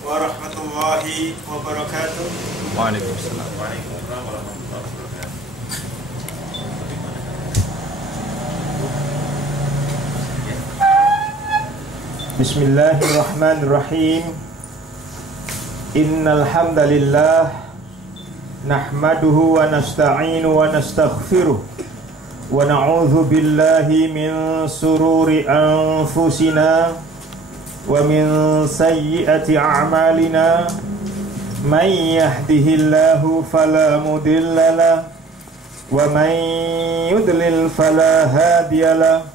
warahmatullahi wabarakatuh. Waalaikumsalam. Waalaikumsalam warahmatullahi wabarakatuh. Bismillahirrahmanirrahim. Innal hamdalillah nahmaduhu wa nasta'inu wa nastaghfiruh wa na'udzu billahi min sururi anfusina wa min sayyiati a'malina. Man yahdihillahu fala mudilla lahu wa man yudlil fala hadiya lahu.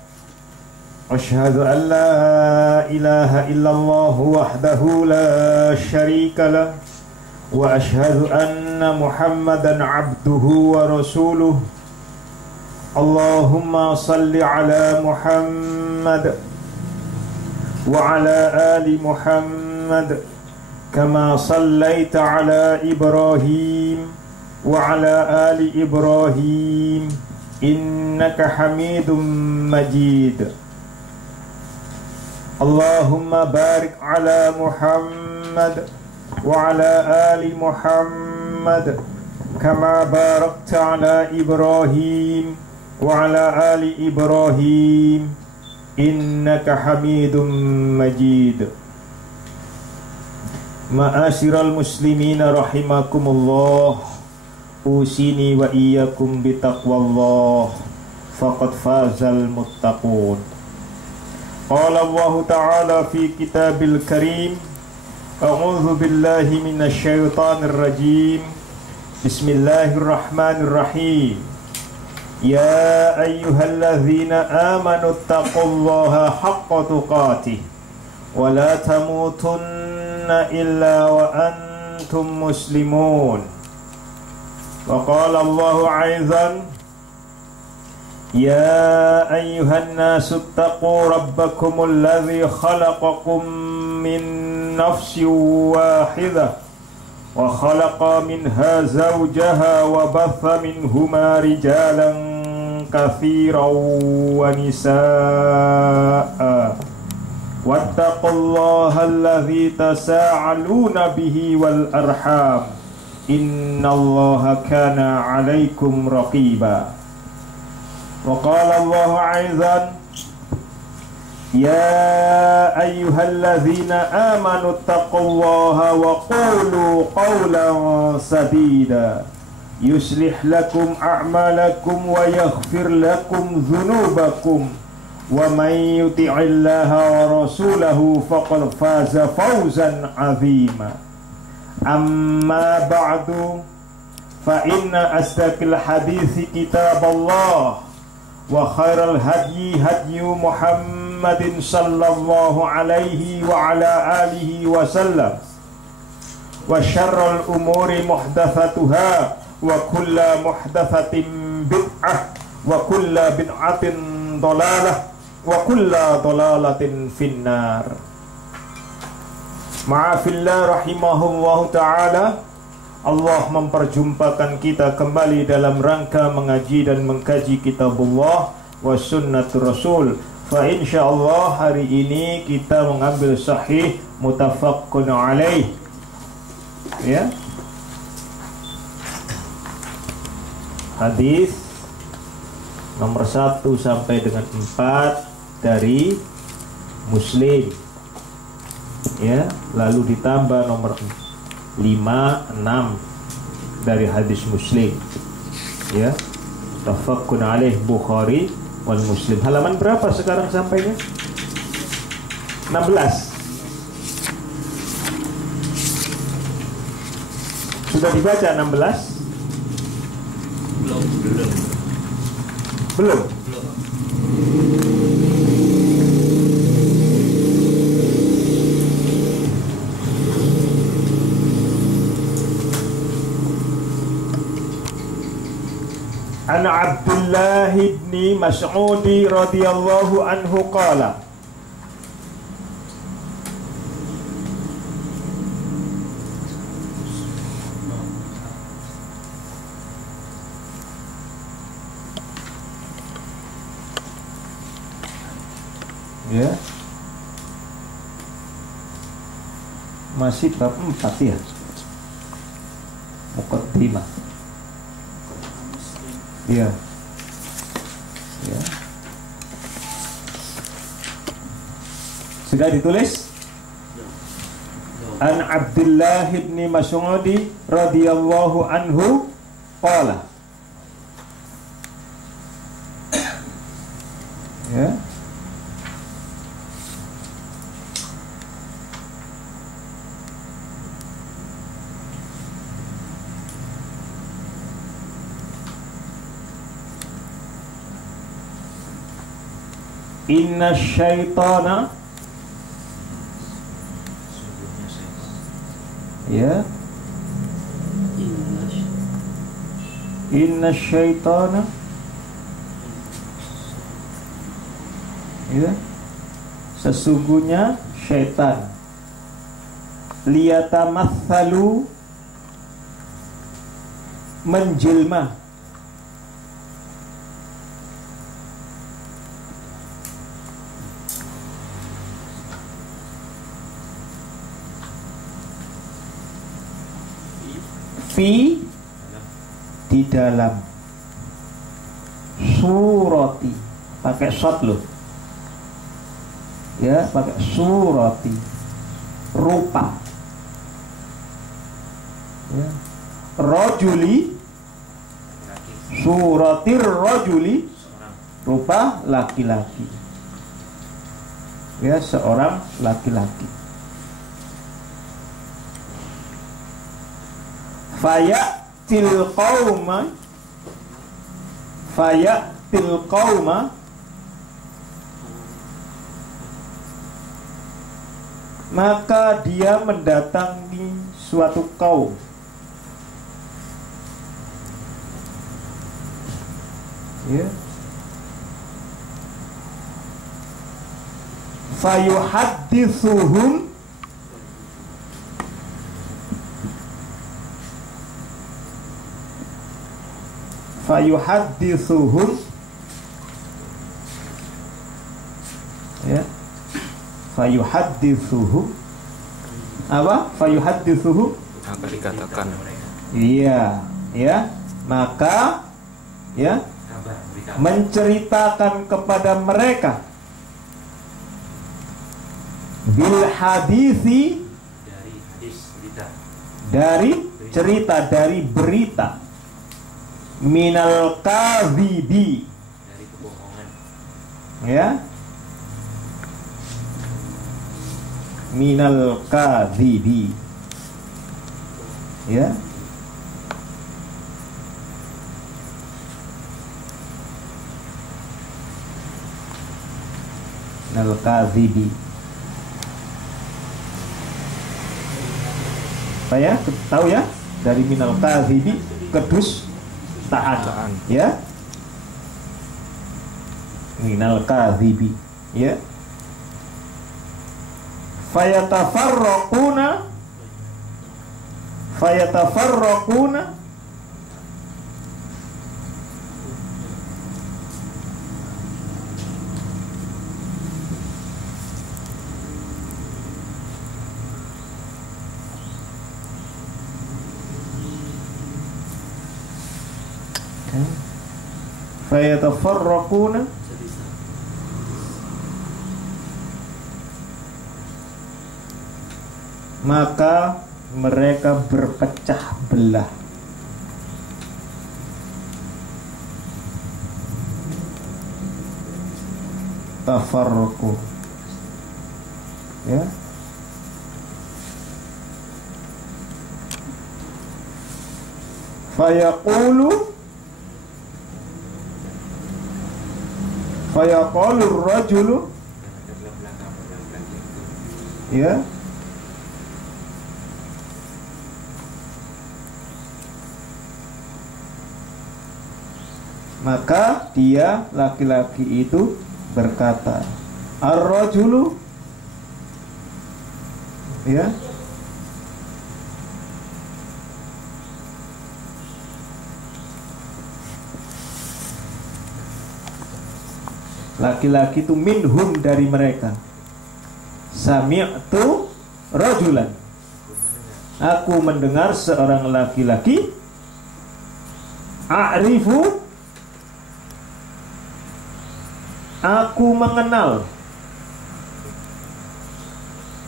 Asyhadu an la ilaha illallah wahdahu la syarika lah wa asyhadu anna Muhammadan abduhu wa rasuluh. Allahumma salli ala Muhammad wa ala ali Muhammad kama sallaita ala Ibrahim wa ala ali Ibrahim innaka Hamidum Majid. Allahumma barik ala Muhammad wa ala ali Muhammad kama barakta ala Ibrahim wa ala ali Ibrahim innaka Hamidum Majid. Ma'asyiral muslimina rahimakumullah, usini wa iyyakum bitaqwallah faqad fazal muttaqun. Qala Allah Ta'ala fi kitabil karim, a'udzu billahi minasy syaithanir rajim. Bismillahirrahmanirrahim. Ya ayyuhalladzina amanu taqullaha haqqa tuqatih wa la tamutunna illa wa antum muslimun. Wa qala Allah aizan, Ya ayyuhan nasu ttaqu rabbakumul ladzi khalaqakum min nafsin wahidah wa khalaqa minha zawjaha wa batha minhuma rijalan katsiran wa nisaa'a wattaqullaha alladzi tasaaluna bihi wal arham innallaha kana 'alaikum raqiba. Wa qala Allah aizan, Ya ayyuhalladzina amanu taqullaha wa qulu qawlan sadida yuslih lakum a'malakum wa yaghfir lakum dhunubakum wa man yuti'illaha wa rasulahu faqad faza fawzan 'azima. Amma ba'du, fa inna asdaqal hadithi kitaballah wa khairal hadyi hadyu Muhammadin sallallahu alaihi wa ala alihi wa sallam wa syarrul umuri muhdatsatuha wa kulla muhdatsatin bid'ah wa kulla bid'atin dhalalah wa kulla dhalalatin finnar. Ma'afillah rahimahullahu ta'ala. Allah memperjumpakan kita kembali dalam rangka mengaji dan mengkaji kitabullah wa sunnatur rasul. Fa insyaallah hari ini kita mengambil sahih muttafaqun alaih. Ya. Hadis nomor 1 sampai dengan 4 dari Muslim. Ya, lalu ditambah nomor 5, 6 dari hadis Muslim. Ya, muttafaqun alaih Bukhari wal Muslim. Halaman berapa sekarang sampainya? 16. Sudah dibaca 16? Belum. An Abdullah ibn Mas'ud radhiyallahu anhu qala, ya, Masih bab 4 ya. Muqaddimah. Iya. Ya. Sudah ditulis? An Abdullah bin Mas'ud radhiyallahu anhu qala. Ya. Inna syaitana, ya, inna syaitana, ya, sesungguhnya syaitan liyatamatsalu, menjelma, fi, di dalam, surati, pakai shot loh ya, pakai surati, rupa ya, rajuli, suratir rajuli, rupa laki-laki ya, seorang laki-laki. Fayatil qauma, fayatil qauma, maka dia mendatangi suatu kaum. Ya. Fayuhadditsuhum, fayuhadditsuhum, ya, fayuhadditsuhum, apa? Fayuhadditsuhum, apa dikatakan? Iya, ya, maka ya menceritakan kepada mereka bil hadisi, dari cerita, dari berita, minal kadhibi, Dari kebohongan, ya, minal kadhibi, ya, minal kadhibi. Saya tahu ya, dari minal kadhibi, kedustaan, ya, minal kadhibi, ya. Fayatafarraquna, fayatafarraquna, fayatafarraquna, maka mereka berpecah belah. Tafarruqu, ya, fayaqulu, fayaqulu rajulu, ya, maka dia laki-laki itu berkata, ar-rajulu, ya, laki-laki itu minhum, dari mereka, sami'tu rajulan, Aku mendengar seorang laki-laki. A'rifu, aku mengenal.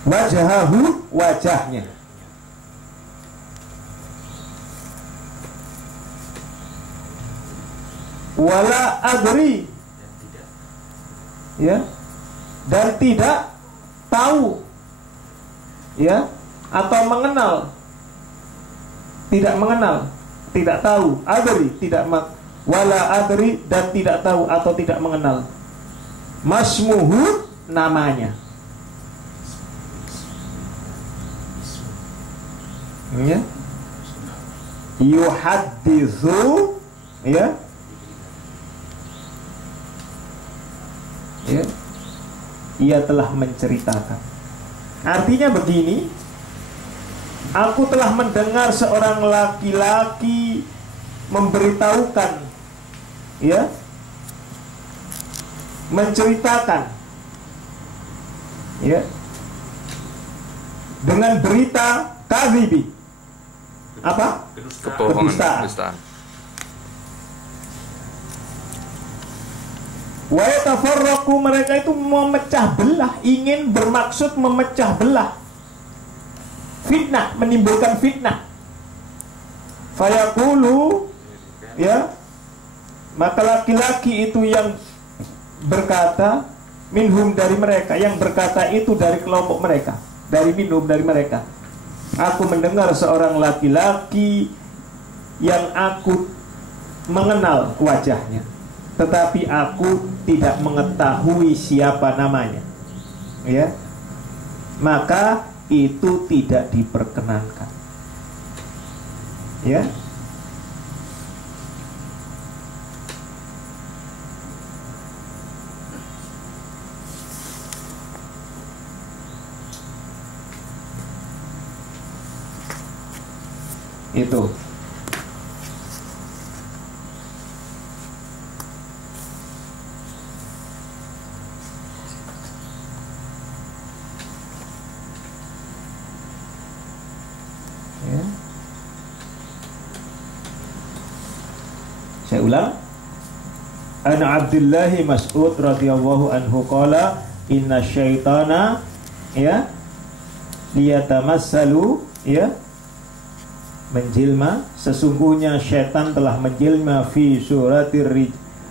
Wajahahu, wajahnya. Wala adri, ya, dan tidak tahu, ya, atau mengenal. Tidak mengenal, tidak tahu. Adri, tidak wala adri, dan tidak tahu atau tidak mengenal. Masmuhu, namanya. Ya. Yuhadithu, ya. Ya. Ia telah menceritakan. Artinya begini, aku telah mendengar seorang laki-laki memberitahukan, ya, menceritakan, ya, dengan berita kadhibi. Apa? Kebohongan, Kedustaan. kedustaan. Wa yatafarraqu, mereka itu memecah belah, ingin bermaksud memecah belah. Fitnah, menimbulkan fitnah. Fayaqulu, ya, maka laki-laki itu yang berkata, minhum, dari mereka, yang berkata itu dari kelompok mereka, dari minhum, dari mereka. Aku mendengar seorang laki-laki yang aku mengenal wajahnya, tetapi aku tidak mengetahui siapa namanya, ya, maka itu tidak diperkenankan, ya. Itu. Ya. Saya ulang. An Abdullah Mas'ud radhiyallahu anhu qala inna syaitana, ya, liyatamassalu, ya, menjelma, sesungguhnya syaitan telah menjelma fi suratir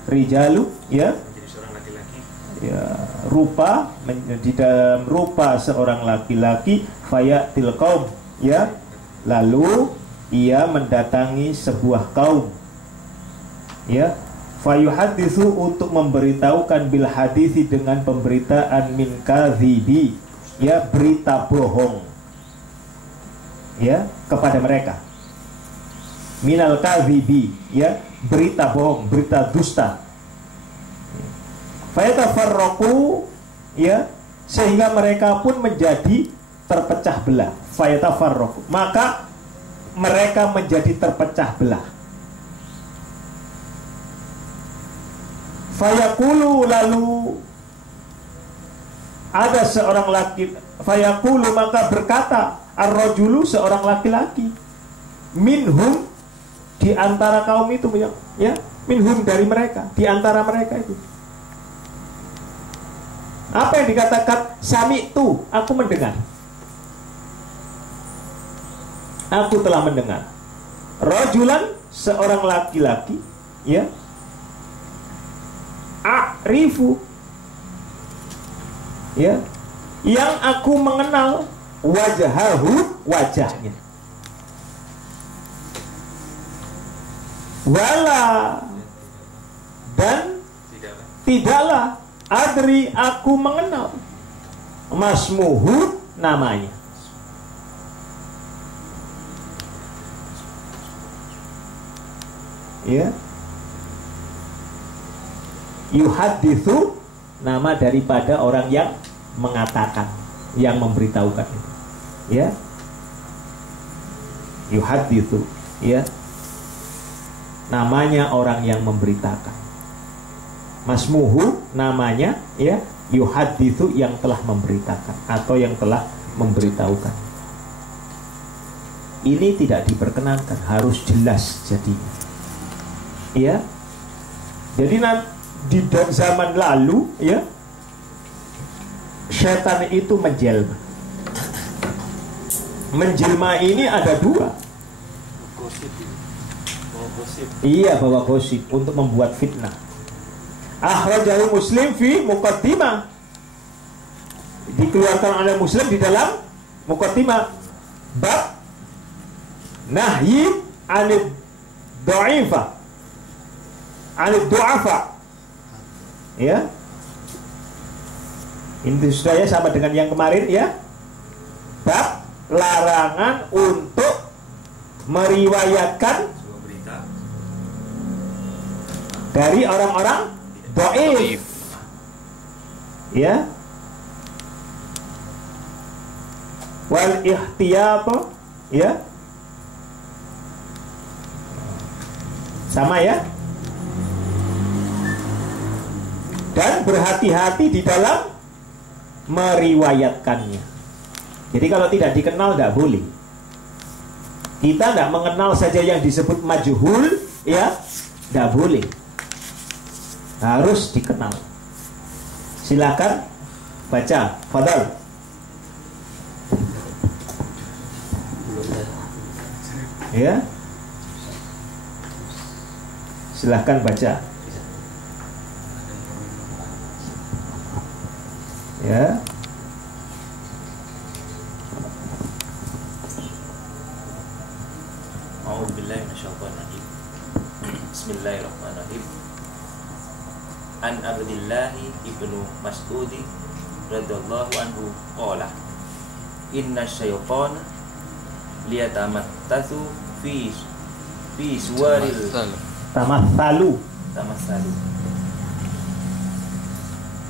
rijalu, ya, Menjadi seorang laki-laki. ya, rupa, di dalam rupa seorang laki-laki, fayatil qaum, ya, lalu ia mendatangi sebuah kaum, ya, fayuhaditsu, untuk memberitahukan bil hadisi, dengan pemberitaan min kadhibi, ya, berita bohong, ya, kepada mereka. Minal kadhibi, ya, berita bohong, berita dusta. Fayatafarraqu, ya, sehingga mereka pun menjadi terpecah belah. Fayatafarraqu, maka mereka menjadi terpecah belah. Fayaqulu, lalu ada seorang laki, fayaqulu, maka berkata ar-rajulu, seorang laki-laki, minhum, di antara kaum itu, ya, minhum, dari mereka, di antara mereka itu. Apa yang dikatakan? Sami'tu, aku mendengar. Aku telah mendengar. Rajulan, seorang laki-laki, ya, a'rifu, ya, yang aku mengenal wajahahu, wajahnya. Wala, dan tidaklah adri, aku mengenal masmuhu, namanya. Ya, yuhaditsu, nama daripada orang yang mengatakan, yang memberitahukan itu, ya, yuhaditsu, ya, namanya orang yang memberitakan. Masmuhu, namanya, ya, yuhaditsu, yang telah memberitakan atau yang telah memberitahukan. Ini tidak diperkenankan, harus jelas jadinya. Ya. Jadi di zaman lalu ya, setan itu menjelma. Menjelma ini ada dua. Iya, bawa gosip untuk membuat fitnah. Akhrajahu Muslim fi muqaddimah. Dikeluarkan oleh Muslim di dalam muqaddimah bab nahyi anid dha'ifa, anid du'afa. Ya. Ini sudah ya, sama dengan yang kemarin ya. Bab larangan untuk meriwayatkan dari orang-orang dhaif. Ya. Wal ihtiyat, ya. Sama ya. Dan berhati-hati di dalam meriwayatkannya. Jadi kalau tidak dikenal tidak boleh. Kita tidak mengenal saja yang disebut majhul, ya, tidak boleh. Harus dikenal. Silakan baca, fadal. Ya. Silakan baca. Ya. A'udzubillahi minasyaitonir rajim. Bismillahirrahmanirrahim. An Abdillahi ibnu Mas'ud radhiyallahu anhu qala inna syaitana liyatamattatsu fi suwaril Tamatsalu.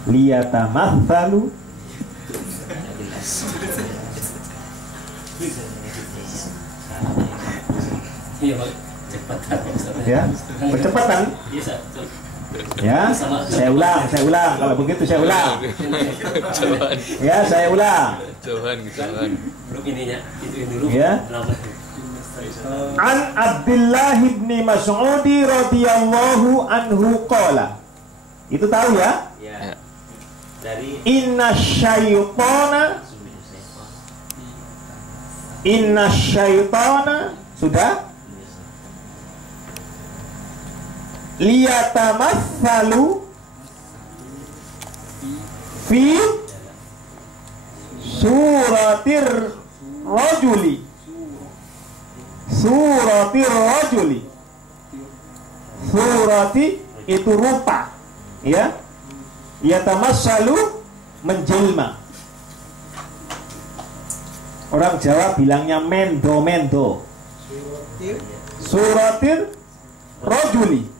Liyatamatsalu. Ya, percepatan. Ya, saya ulang. Kalau begitu saya ulang. Ya, saya ulang. Jauhan. Belum ininya, ituin dulu. Ya. An Abdullah bin Mas'ud radhiyallahu anhu qala. Itu tahu ya? Ya. Dari Inna syaitana sudah liyatamatsalu fi suratir rajuli. Surati itu rupa, ya. Yatamatsalu menjelma. Orang Jawa bilangnya mendo. Suratir rajuli.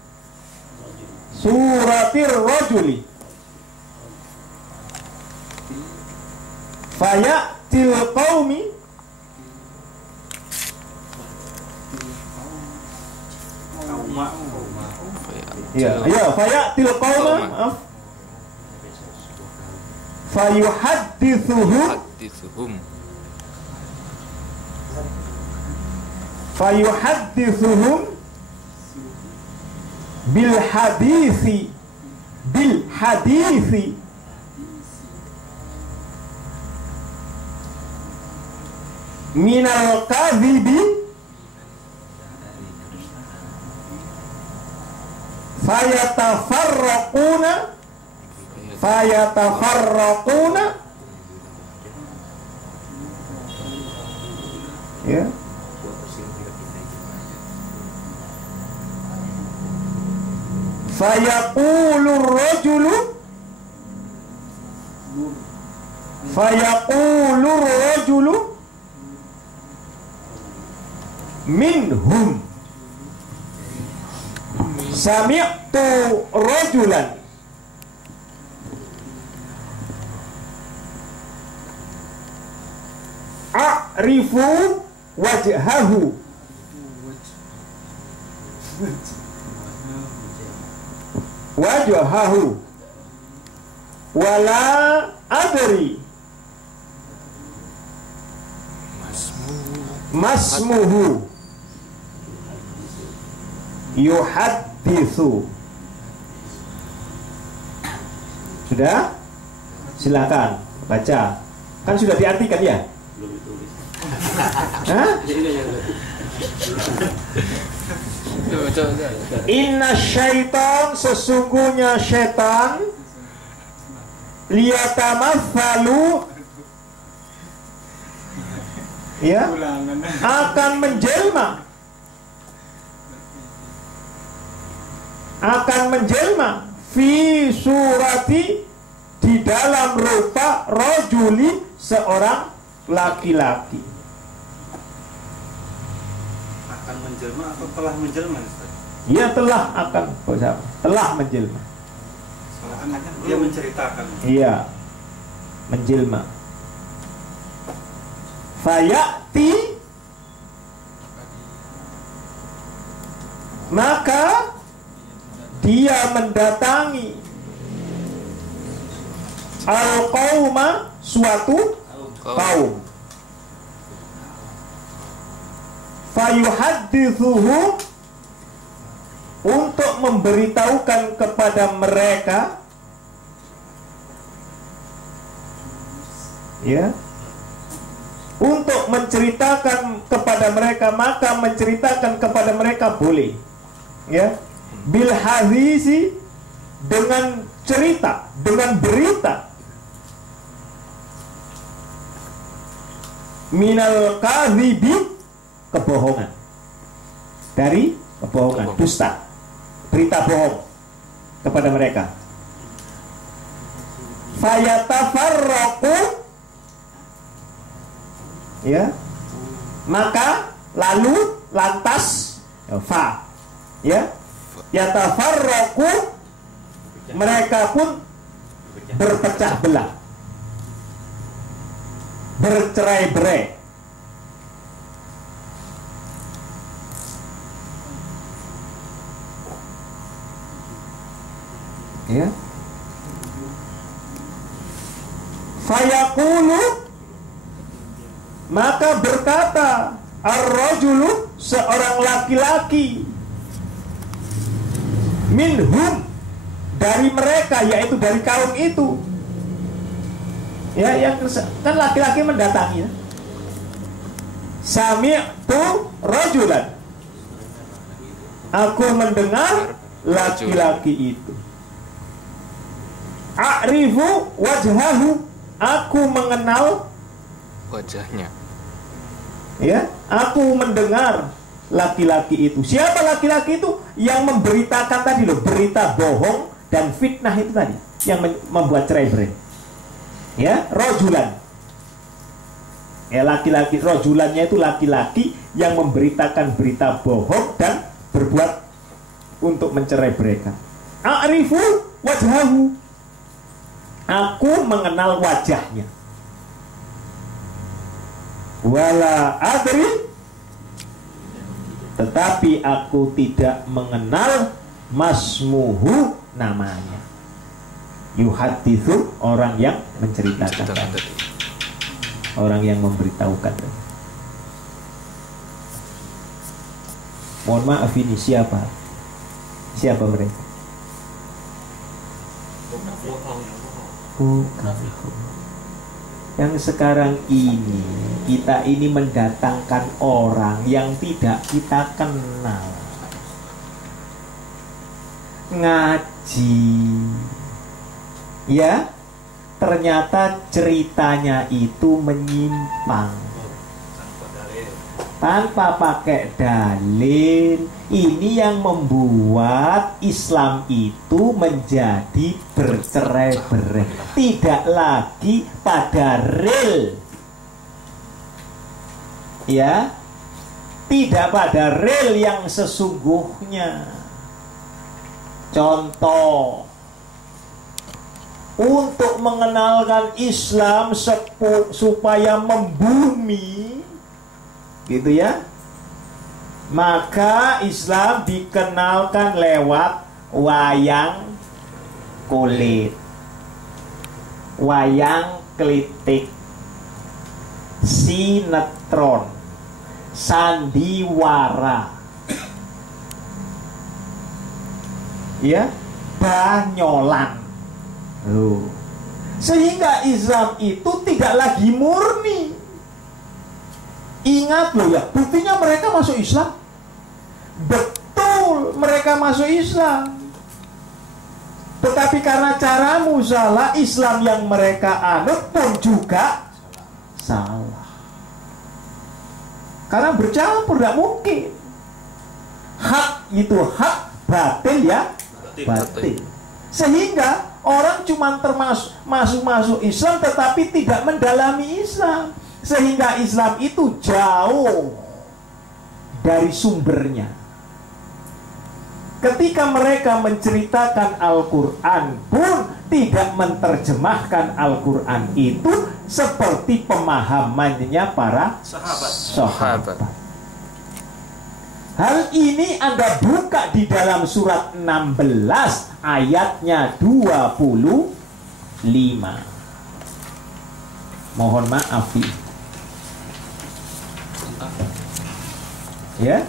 Fayatil qaumi fayatil qauma fayuhaddithuhum bil hadithi minal kadhibi fayatafarraquna ya. Fayaqulur rajulu minhum sami'tu rajulan a'rifu wajhahu wala adri masmuhu yuhadditsu. Sudah? Silakan baca. Kan sudah diartikan ya? Belum ditulis. Hah? Inna syaitan, sesungguhnya syaitan, liyatamatsalu, ya, akan menjelma fi surati, di dalam rupa rajuli, seorang laki-laki. Akan menjelma atau telah menjelma, Ustaz? Ia telah menjelma. Soalnya kan dia menceritakan. Iya, menjelma. Fayati, maka dia mendatangi al-qauma, suatu kaum. Fayuhaddithuhum, untuk memberitahukan kepada mereka, ya, untuk menceritakan kepada mereka, maka menceritakan kepada mereka boleh, ya, bil hadisi, dengan cerita, dengan berita, minal kadhibi, kebohongan, dari kebohongan, dusta, berita bohong kepada mereka. Fayatafarraqu, ya, maka lalu lantas, ya, yatafarraqu, mereka pun berpecah belah, bercerai-berai. Ya. Fayaqulu, maka berkata ar-rajulu, seorang laki-laki, minhum, dari mereka, yaitu dari kaum itu, ya, yang kan laki-laki mendatangi, ya. Sami'tu rajulan, aku mendengar laki-laki itu. A'rifu wajhahu, aku mengenal wajahnya. Ya, aku mendengar laki-laki itu. Siapa laki-laki itu? Yang memberitakan tadi loh, berita bohong dan fitnah itu tadi, yang membuat cerai-berai. Ya, rajulan. Ya, laki-laki, rajulannya itu laki-laki yang memberitakan berita bohong dan berbuat untuk mencerai-beraikan. A'rifu wajhahu, aku mengenal wajahnya. Wala adri, tetapi aku tidak mengenal masmuhu, namanya. Yuhadithu, orang yang menceritakan, orang yang memberitahukan. Mohon maaf, ini siapa? Siapa mereka? Bukan. Yang sekarang ini, kita ini mendatangkan orang yang tidak kita kenal, ngaji, ya, ternyata ceritanya itu menyimpang tanpa pakai dalil. Ini yang membuat Islam itu menjadi bercerai-berai, tidak lagi pada real, ya, tidak pada real yang sesungguhnya. Contoh, untuk mengenalkan Islam supaya membumi, gitu ya, maka Islam dikenalkan lewat wayang kulit, wayang klitik, sinetron, sandiwara, ya, banyolan. Sehingga Islam itu tidak lagi murni. Ingat loh ya, buktinya mereka masuk Islam. Betul, mereka masuk Islam. Tetapi karena caramu salah, Islam yang mereka anut pun juga salah. Karena bercampur, tidak mungkin. Hak itu hak, batil ya batil. Sehingga orang cuma masuk Islam tetapi tidak mendalami Islam. Sehingga Islam itu jauh dari sumbernya. Ketika mereka menceritakan Al-Quran pun tidak menerjemahkan Al-Quran itu seperti pemahamannya para sahabat. Hal ini Anda buka di dalam surat 16 ayatnya 25. Mohon maaf. Ya.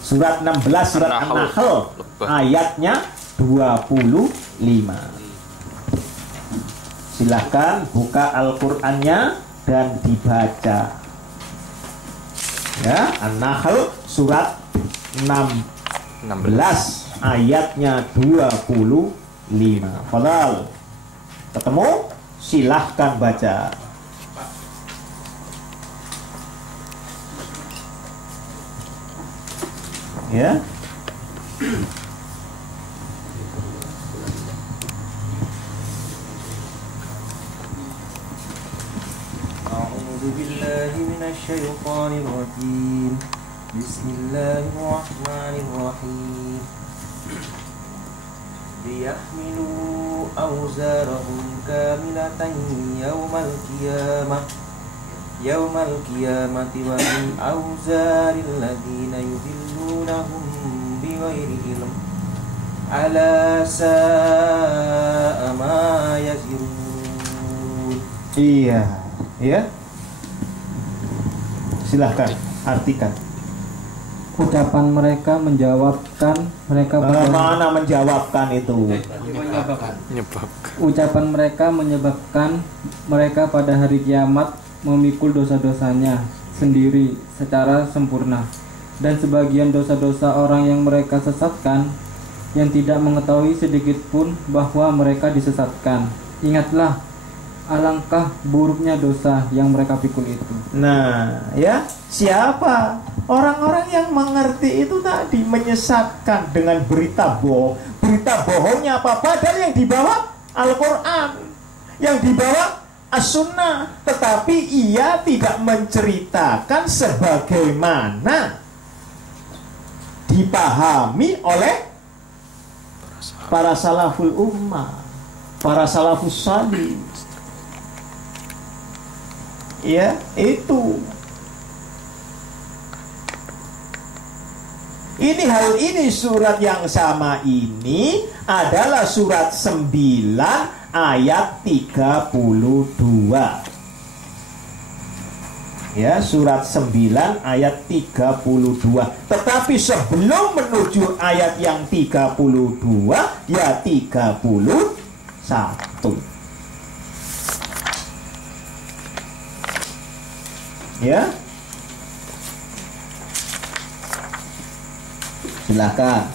Surat 16 surat An-Nahl ayatnya 25. Silahkan buka Al-Qur'annya dan dibaca. Ya, An-Nahl surat 16 ayatnya 25. Fadhal. Ketemu? Silahkan baca. Ya. A'udzu billahi minasy syaithanir rajim. Bismillahirrahmanirrahim. Liyahmilu awzarahum kamilatan yaumal qiyamati wa min awzaril ladzina yudillunahum bighairi ilm ala sa'a ma yazirun. Iya, ya. Silahkan artikan. Ucapan mereka menjawabkan mereka Mana menjawabkan itu? Ucapan mereka menyebabkan mereka pada hari kiamat memikul dosa-dosanya sendiri secara sempurna, dan sebagian dosa-dosa orang yang mereka sesatkan yang tidak mengetahui sedikit pun bahwa mereka disesatkan. Ingatlah alangkah buruknya dosa yang mereka pikul itu. Nah, ya, siapa? Orang-orang yang mengerti itu tadi menyesatkan dengan berita bohong. Berita bohongnya apa? Padahal yang dibawa Al-Quran, yang dibawa As-Sunnah, tetapi ia tidak menceritakan sebagaimana dipahami oleh para salaful ummah, para salafus salih. Ya, itu. Hal ini surat yang sama ini adalah surat 9 ayat 32. Ya, surat 9 ayat 32. Tetapi sebelum menuju ayat yang 32, ya 31. Ya. Silakan.